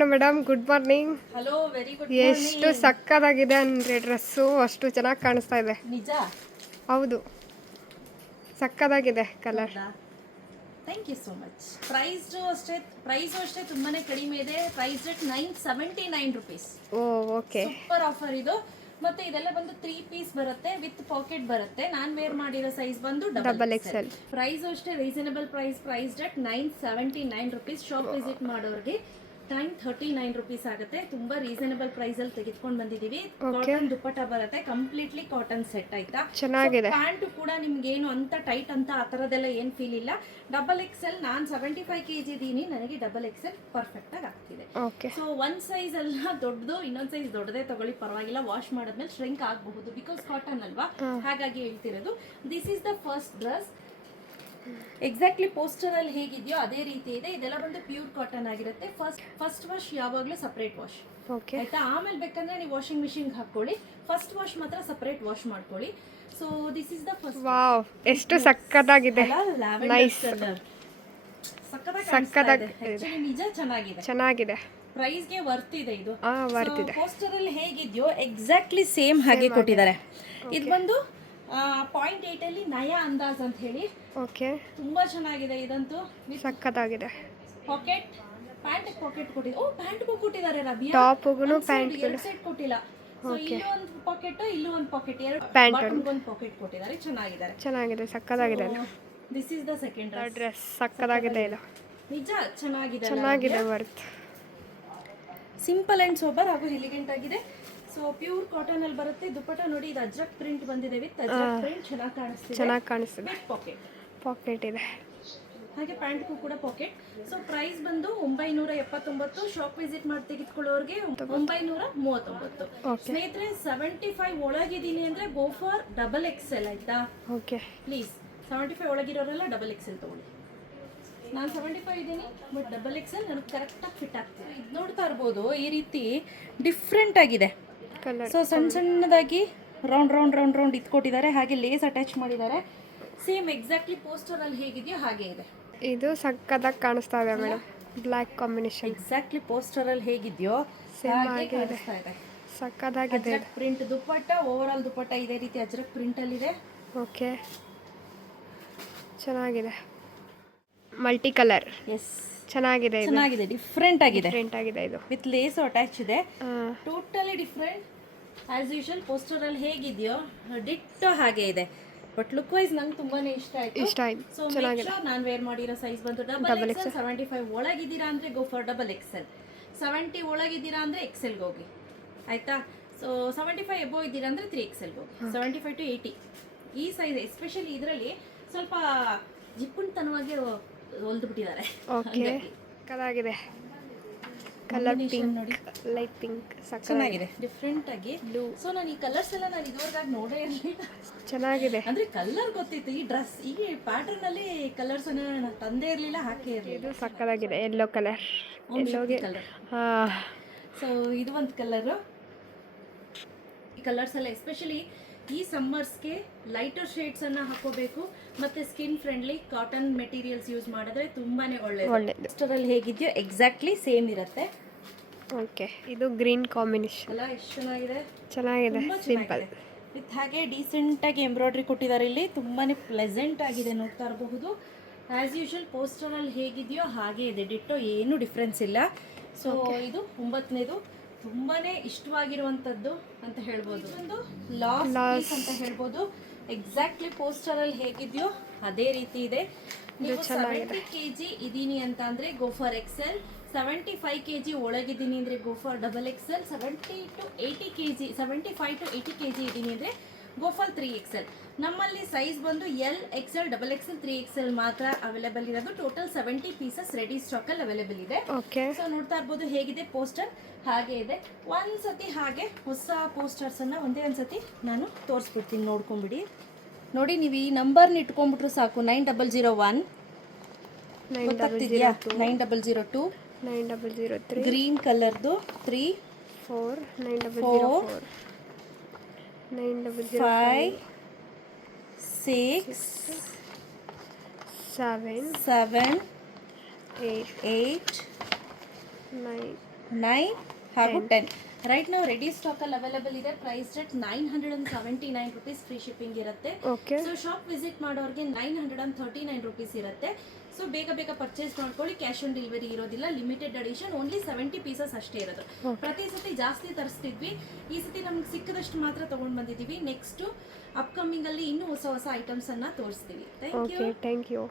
Afternoon madam, good morning. Hello, very good ಎಷ್ಟು ಸಕ್ಕತ್ತಾಗಿದೆ ಅಂದರೆ ಡ್ರೆಸ್ಸು, ಅಷ್ಟು ಚೆನ್ನಾಗಿ ಕಾಣಿಸ್ತಾ ಇದೆ. ನಿಜ? ಹೌದು, ಸಕ್ಕತ್ತಾಗಿದೆ colour. Thank you so much. Price ಅಷ್ಟೇ ತುಂಬಾ ಕಡಿಮೆ ಇದೆ. Price rate 979 rupees. Oh, okay. Super offer ಇದು. ಮತ್ತೆ ಇದೆಲ್ಲ ಬಂದು 3 ಪೀಸ್ ಬರುತ್ತೆ, ವಿತ್ ಪಾಕೆಟ್ ಬರುತ್ತೆ. ನಾನು ವೇರ್ ಮಾಡಿರೋ ಸೈಜ್ ಬಂದು ಡಬಲ್ ಎಕ್ಸೆಲ್. ಪ್ರೈಸ್ ಅಷ್ಟೇ reasonable price rate 979 rupees. Shop visit ಮಾಡೋರಿಗೆ 939 ರುಪೀಸ್ ಆಗುತ್ತೆ. ತುಂಬಾ ರೀಸನಬಲ್ ಪ್ರೈಸ್ ಅಲ್ಲಿ ತೆಗೆದುಕೊಂಡು ಬಂದಿದೀವಿ. ಕಾಟನ್ ದುಪ್ಪಟ್ಟ ಬರುತ್ತೆ, ಕಂಪ್ಲೀಟ್ಲಿ ಕಾಟನ್ ಸೆಟ್. ಆಯ್ತಾ? ಚೆನ್ನಾಗಿದೆ. ಪ್ಯಾಂಟ್ ಕೂಡ ನಿಮ್ಗೆ ಏನು ಅಂತ ಟೈಟ್ ಅಂತ ಆ ತರದೆಲ್ಲ ಏನ್ ಫೀಲ್ ಇಲ್ಲ. ಡಬಲ್ ಎಕ್ಸೆಲ್, ನಾನು 75 kg ಇದೀನಿ, ನನಗೆ ಡಬಲ್ ಎಕ್ಸೆಲ್ ಪರ್ಫೆಕ್ಟ್ ಆಗಿ ಆಗ್ತಿದೆ. ಸೊ ಒಂದ್ ಸೈಜ್ ಅಲ್ಲ ದೊಡ್ಡದು, ಇನ್ನೊಂದ್ ಸೈಜ್ ದೊಡ್ಡದೇ ತಗೊಳ್ಳಿ, ಪರವಾಗಿಲ್ಲ. ವಾಶ್ ಮಾಡಿದ್ಮೇಲೆ ಶ್ರಿಂಕ್ ಆಗಬಹುದು, ಬಿಕಾಸ್ ಕಾಟನ್ ಅಲ್ವಾ, ಹಾಗಾಗಿ ಹೇಳ್ತಿರೋದು. This is the first dress. Exactly poster ಅಲ್ಲಿ ಹೇಗಿದೆಯೋ ಅದೇ ರೀತಿ ಇದೆ. ಇದೆಲ್ಲ ಬಂದು ಪ್ಯೂರ್ ಕಾಟನ್ ಆಗಿರುತ್ತೆ. ಫಸ್ಟ್ ವಾಶ್ ಯಾವಾಗಲೂ ಸಪರೇಟ್ ವಾಶ್, ಆಯ್ತಾ? ಆಮೇಲೆ ಬೇಕಂದ್ರೆ ನೀವು ವಾಷಿಂಗ್ ಮಿಷಿನ್ ಹಾಕೊಳ್ಳಿ. ಫಸ್ಟ್ ವಾಶ್ ಮಾತ್ರ ಸಪರೇಟ್ ವಾಶ್ ಮಾಡ್ಕೊಳ್ಳಿ. So this is the first. Wow, ಎಷ್ಟು ಸಕ್ಕತ್ತಾಗಿದೆ. ನೈಸ್, ಸಕ್ಕತ್ತಾಗಿ ನಿಜ ಚೆನ್ನಾಗಿದೆ. ಪ್ರೈಸ್ಗೆ ವರ್ತ್ ಇದೆ ಇದು. ಪೋಸ್ಟರ್ ಅಲ್ಲಿ ಹೇಗಿದೆಯೋ ಎಕ್ಸಾಕ್ಟ್ಲಿ ಸೇಮ್ ಹಾಗೆ ಕೊಟ್ಟಿದ್ದಾರೆ. ಇದು ಬಂದು 0.8 ಅಲ್ಲಿ ನಯಾ ಅಂದಾಜ್ ಅಂತ ಹೇಳಿ. ಓಕೆ, ತುಂಬಾ ಚೆನ್ನಾಗಿದೆ. ಇದಂತೂ ಸಕ್ಕತ್ತಾಗಿದೆ. ಪಾಕೆಟ್, ಪ್ಯಾಂಟ್ ಪಾಕೆಟ್ ಕೊಟ್ಟಿದ್ದಾರೆ. ಓ, ಪ್ಯಾಂಟ್ ಕೊಟ್ಟಿದ್ದಾರೆ. ರಬಿಯಾ ಟಾಪ್ಗೂ ಪ್ಯಾಂಟ್ ಸೆಟ್ ಕೊಟ್ಟಿಲ್ಲ. ಸೊ ಇಲ್ಲೂ ಒಂದು ಪಾಕೆಟ್, ಇಲ್ಲೂ ಒಂದು ಪಾಕೆಟ್, ಎರಡು ಒಂದು ಪಾಕೆಟ್ ಕೊಟ್ಟಿದ್ದಾರೆ. ಚೆನ್ನಾಗಿದೆ, ಸಕ್ಕತ್ತಾಗಿದೆ. This is the second dress. ಸಕ್ಕತ್ತಾಗಿದೆ ಇದು. ನಿಜ ಚೆನ್ನಾಗಿದೆ. ವರ್ತ್. ಸಿಂಪಲ್ ಅಂಡ್ ಸೋಬರ್ ಹಾಗೂ ಎಲಿಗೆಂಟ್ ಆಗಿದೆ. ಸೊ ಪ್ಯೂರ್ ಕಾಟನ್ ಅಲ್ಲಿ ಬರುತ್ತೆ. ದುಪ್ಪಟ್ಟ ನೋಡಿ, ಇದು ಅಜ್ರಕ್ ಪ್ರಿಂಟ್ ಬಂದಿದೆ. ವಿತ್ ಅಜ್ರಕ್ ಪ್ರಿಂಟ್ ಚೆನ್ನಾಗಿ ಕಾಣಿಸ್ತಿದೆ. ಪಾಕೆಟ್ ಇದೆ. ಹಾಗೆ ಪ್ಯಾಂಟ್ಗೂ ಕೂಡ ಪಾಕೆಟ್. ಸೊ ಪ್ರೈಸ್ ಬಂದು 979. ಶಾಪ್ ವಿಸಿಟ್ ಮಾಡಿ ತೆಗೆದುಕೊಳ್ಳೋರಿಗೆ 939. ಸ್ನೇಹಿತರೆ, 75 ಒಳಗಿದ್ದೀನಿ ಅಂದ್ರೆ ಗೋ ಫಾರ್ ಡಬಲ್ ಎಕ್ಸೆಲ್, ಆಯ್ತಾ? Okay, please. 75 ಒಳಗಿರೋರೆಲ್ಲ ಡಬಲ್ ಎಕ್ಸೆಲ್ ತಗೊಳ್ಳಿ. ನಾನು 75 ಇದ್ದೀನಿ, ಬಟ್ ಡಬಲ್ ಎಕ್ಸೆಲ್ ನನಗೆ ಕರೆಕ್ಟಾಗಿ ಫಿಟ್ ಆಗ್ತಿದೆ. ಇದು ನೋಡ್ತಾ ಇರ್ಬೋದು, ಈ ರೀತಿ ಡಿಫ್ರೆಂಟ್ ಆಗಿದೆ. ಸೊ ಸಣ್ಣದಾಗಿ ರೌಂಡ್ ಇಟ್ಕೊಟ್ಟಿದ್ದಾರೆ. ಹಾಗೆ ಲೇಸ್ ಅಟ್ಯಾಚ್ ಮಾಡಿದ್ದಾರೆ. ಸೇಮ್ ಎಕ್ಸಾಕ್ಟ್ಲಿ ಪೋಸ್ಟರ್ ಅಲ್ಲಿ ಹೇಗಿದೆಯೋ ಹಾಗೆ ಇದೆ. ಇದು ಸಕ್ಕತ್ತಾಗಿ ಕಾಣಿಸ್ತಾ ಇದೆ madam. Black combination. Exactly poster ಅಲ್ಲಿ ಹೇಗಿದೆಯೋ ಹಾಗೆ ಕಾಣಿಸ್ತಾ ಇದೆ. ಸಕ್ಕತ್ತಾಗಿದೆ. ಪ್ರಿಂಟ್ ದುಪ್ಪಟ್ಟ, ಓವರ್ ಆಲ್ ದುಪ್ಪಟ್ಟ ಇದೇ ರೀತಿ ಅಜ್ರಕ್ ಪ್ರಿಂಟ್ ಅಲ್ಲಿ ಇದೆ. ಓಕೆ, ಚೆನ್ನಾಗಿದೆ. Multi colour. ಎಸ್, ಚೆನ್ನಾಗಿದೆ. ಡಿಫ್ರೆಂಟ್ ಆಗಿದೆ ಇದು. ವಿತ್ ಲೇಸ್ ಅಟ್ಯಾಚ್ ಇದೆ. Totally different. As usual poster ಅಲ್ಲಿ ಹೇಗಿದೆಯೋ ಡಿಟ್ಟೋ ಹಾಗೆ ಇದೆ. ಬಟ್ ಲುಕ್ ವೈಸ್ ನಂಗೆ ತುಂಬಾನೇ ಇಷ್ಟ ಆಯ್ತು. ಸೊ ನಾನು ವೇರ್ ಮಾಡಿರೋ ಸೈಜ್ ಬಂತು ಡಬಲ್ ಎಕ್ಸೆಲ್. 75 ಒಳಗಿದ್ದೀರಾ ಅಂದ್ರೆ ಗೋ ಫಾರ್ ಡಬಲ್ ಎಕ್ಸೆಲ್. 70 ಒಳಗಿದ್ದೀರಾ ಅಂದ್ರೆ ಎಕ್ಸೆಲ್ಗೆ ಹೋಗಿ, ಆಯ್ತಾ? ಸೊ 75 ಎಬೋ ಇದ್ದೀರಾ ಅಂದ್ರೆ 3 ಎಕ್ಸೆಲ್ಗೆ ಹೋಗಿ. 75 to 80 ಈ ಸೈಜ್, ಎಸ್ಪೆಷಲಿ ಇದರಲ್ಲಿ ಸ್ವಲ್ಪ ಜಿಪ್ಪುಣ್ತನವಾಗಿ ಹೊಲ್ದು ಬಿಟ್ಟಿದ್ದಾರೆ. ಚೆನ್ನಾಗಿದೆ. ಕಲರ್ ಪಿಂಕ್ ನೋಡಿ, ಲೈಟ್ ಪಿಂಕ್, ಚೆನ್ನಾಗಿದೆ, ಡಿಫ್ರೆಂಟ್ ಆಗಿ. ಸೊ ನಾನು ಈ ಕಲರ್ಸ್ ಎಲ್ಲ ನಾನು ಇದುವರೆಗಾಗಿ ನೋಡೇ ಇರಲಿಲ್ಲ. ಚೆನ್ನಾಗಿದೆ. ಅಂದ್ರೆ ಕಲರ್ ಗೊತ್ತಿತ್ತು, ಈ ಡ್ರೆಸ್ ಈ ಪ್ಯಾಟರ್ನ್ ಅಲ್ಲಿ ಕಲರ್ಸ್ ಅನ್ನ ತಂದೇ ಇರಲಿಲ್ಲ, ಹಾಕೇ ಇರಲಿಲ್ಲ. ಇದು ಸಕ್ಕತ್ತಾಗಿದೆ. Yellow colour. ಸೊ ಇದು ಒಂದು ಕಲರು. ಈ ಕಲರ್ಸ್ ಎಲ್ಲ ಎಸ್ಪೆಷಲಿ ಈ ಸಮ್ಮರ್ಸ್ಗೆ ಲೈಟರ್ ಶೇಡ್ಸ್ ಅನ್ನ ಹಾಕೋಬೇಕು. ಮತ್ತೆ skin friendly cotton materials use ಮಾಡಿದ್ರೆ ತುಂಬಾನೇ ಒಳ್ಳೆಯದು. ಪೋಸ್ಟರ್ ಹೇಗಿದೆಯೋ ಎಕ್ಸಾಕ್ಟ್ಲಿ ಸೇಮ್ ಇರುತ್ತೆ. ಓಕೆ, ಇದು ಗ್ರೀನ್ ಕಾಂಬಿನೇಷನ್ ಅಲ್ಲ, ಎಷ್ಟು ಚೆನ್ನಾಗಿದೆ. ಸಿಂಪಲ್ ವಿತ್ ಹಾಗೆ ಡೀಸೆಂಟ್ ಆಗಿ ಎಂಬ್ರಾಯ್ಡ್ರಿ ಕೊಟ್ಟಿದ್ದಾರೆ. ಇಲ್ಲಿ ತುಂಬಾನೇ ಪ್ಲೆಸೆಂಟ್ ಆಗಿದೆ, ನೋಡ್ತಾ ಇರಬಹುದು. ಆಸ್ ಯೂಶುವಲ್ ಪೋಸ್ಟರ್ ಅಲ್ಲಿ ಹೇಗಿದೆಯೋ ಹಾಗೆ ಇದೆ, ಡಿಟ್ಟೋ, ಏನು ಡಿಫ್ರೆನ್ಸ್ ಇಲ್ಲ. ಸೊ ಇದು 9ನೇದು. ತುಂಬಾನೇ ಇಷ್ಟವಾಗಿರುವಂತದ್ದು ಅಂತ ಹೇಳ್ಬೋದು. ಒಂದು ಲಾಸ್ಟ್ ಪೀಸ್ ಅಂತ ಹೇಳ್ಬೋದು. ಎಕ್ಸಾಕ್ಟ್ಲಿ ಪೋಸ್ಟರ್ ಅಲ್ಲಿ ಹೇಗಿದೆಯೋ ಅದೇ ರೀತಿ ಇದೆ. ನೀವು 70 kg ಇದೀನಿ ಅಂತ ಅಂದ್ರೆ ಗೋ ಫಾರ್ ಎಕ್ಸೆಲ್. 75 kg ಒಳಗಿದ್ದೀನಿ ಅಂದ್ರೆ go for double XL. 75 to 80 kg ಇದೀನಿ ಅಂದ್ರೆ ಗೋ ಫಾರ್ 3 ಎಕ್ಸೆಲ್. ನಮ್ಮಲ್ಲಿ ಸೈಜ್ ಬಂದು L XL, double XL, 3 XL ಮಾತ್ರ ಅವೈಲೇಬಲ್ ಇರೋದು. ಟೋಟಲ್ 70 ಪೀಸಸ್ ರೆಡಿ ಸ್ಟಾಕ್ ಅಲ್ಲಿ ಅವೈಲೇಬಲ್ ಇದೆ. ಸೊ ನೋಡ್ತಾ ಇರ್ಬೋದು ಹೇಗಿದೆ ಪೋಸ್ಟರ್, ಹಾಗೆ ಇದೆ. ಒಂದ್ಸತಿ ಹಾಗೆ ಹೊಸ ಪೋಸ್ಟರ್ಸ್ ಅನ್ನ ಒಂದ್ಸತಿ ನಾನು ತೋರಿಸ್ಬಿಡ್ತೀನಿ, ನೋಡ್ಕೊಂಡ್ಬಿಡಿ. ನೋಡಿ, ನೀವು ಈ ನಂಬರ್ನ ಇಟ್ಕೊಂಡ್ಬಿಟ್ರು ಸಾಕು. 9001 ಗೊತ್ತಾಗ್ತಿದ್ಯಾ? 9002 9003 ಗ್ರೀನ್ ಕಲರ್ದು 3 4 9004 5 6 7 8 9 9 ಹಾಗೂ 10 ರೈಟ್ ನಾವು ರೆಡಿ ಸ್ಟಾಕಲ್ಲಿ ಅವೈಲೇಬಲ್ ಇದೆ. Price rate 979 rupees, free shipping ಇರುತ್ತೆ. ಓಕೆ. ಸೊ ಶಾಪ್ ವಿಸಿಟ್ ಮಾಡೋರಿಗೆ 939 ರುಪೀಸ್ ಇರುತ್ತೆ. ಸೊ ಬೇಗ ಬೇಗ ಪರ್ಚೇಸ್ ಮಾಡ್ಕೊಳ್ಳಿ. ಕ್ಯಾಶ್ ಆನ್ ಡೆಲಿವರಿ ಇರೋದಿಲ್ಲ. ಲಿಮಿಟೆಡ್ ಎಡಿಷನ್, ಓನ್ಲಿ 70 ಪೀಸಸ್ ಅಷ್ಟೇ ಇರೋದು. ಪ್ರತಿ ಸತಿ ಜಾಸ್ತಿ ತರಿಸ್ತಿದ್ವಿ, ಈ ಸತಿ ನಮ್ಗೆ ಸಿಕ್ಕದಷ್ಟು ಮಾತ್ರ ತೊಗೊಂಡು ಬಂದಿದ್ದೀವಿ. ನೆಕ್ಸ್ಟು ಅಪ್ಕಮಿಂಗಲ್ಲಿ ಇನ್ನೂ ಹೊಸ ಹೊಸ ಐಟಮ್ಸನ್ನು ತೋರಿಸ್ತೀವಿ. Thank you. Okay, thank you.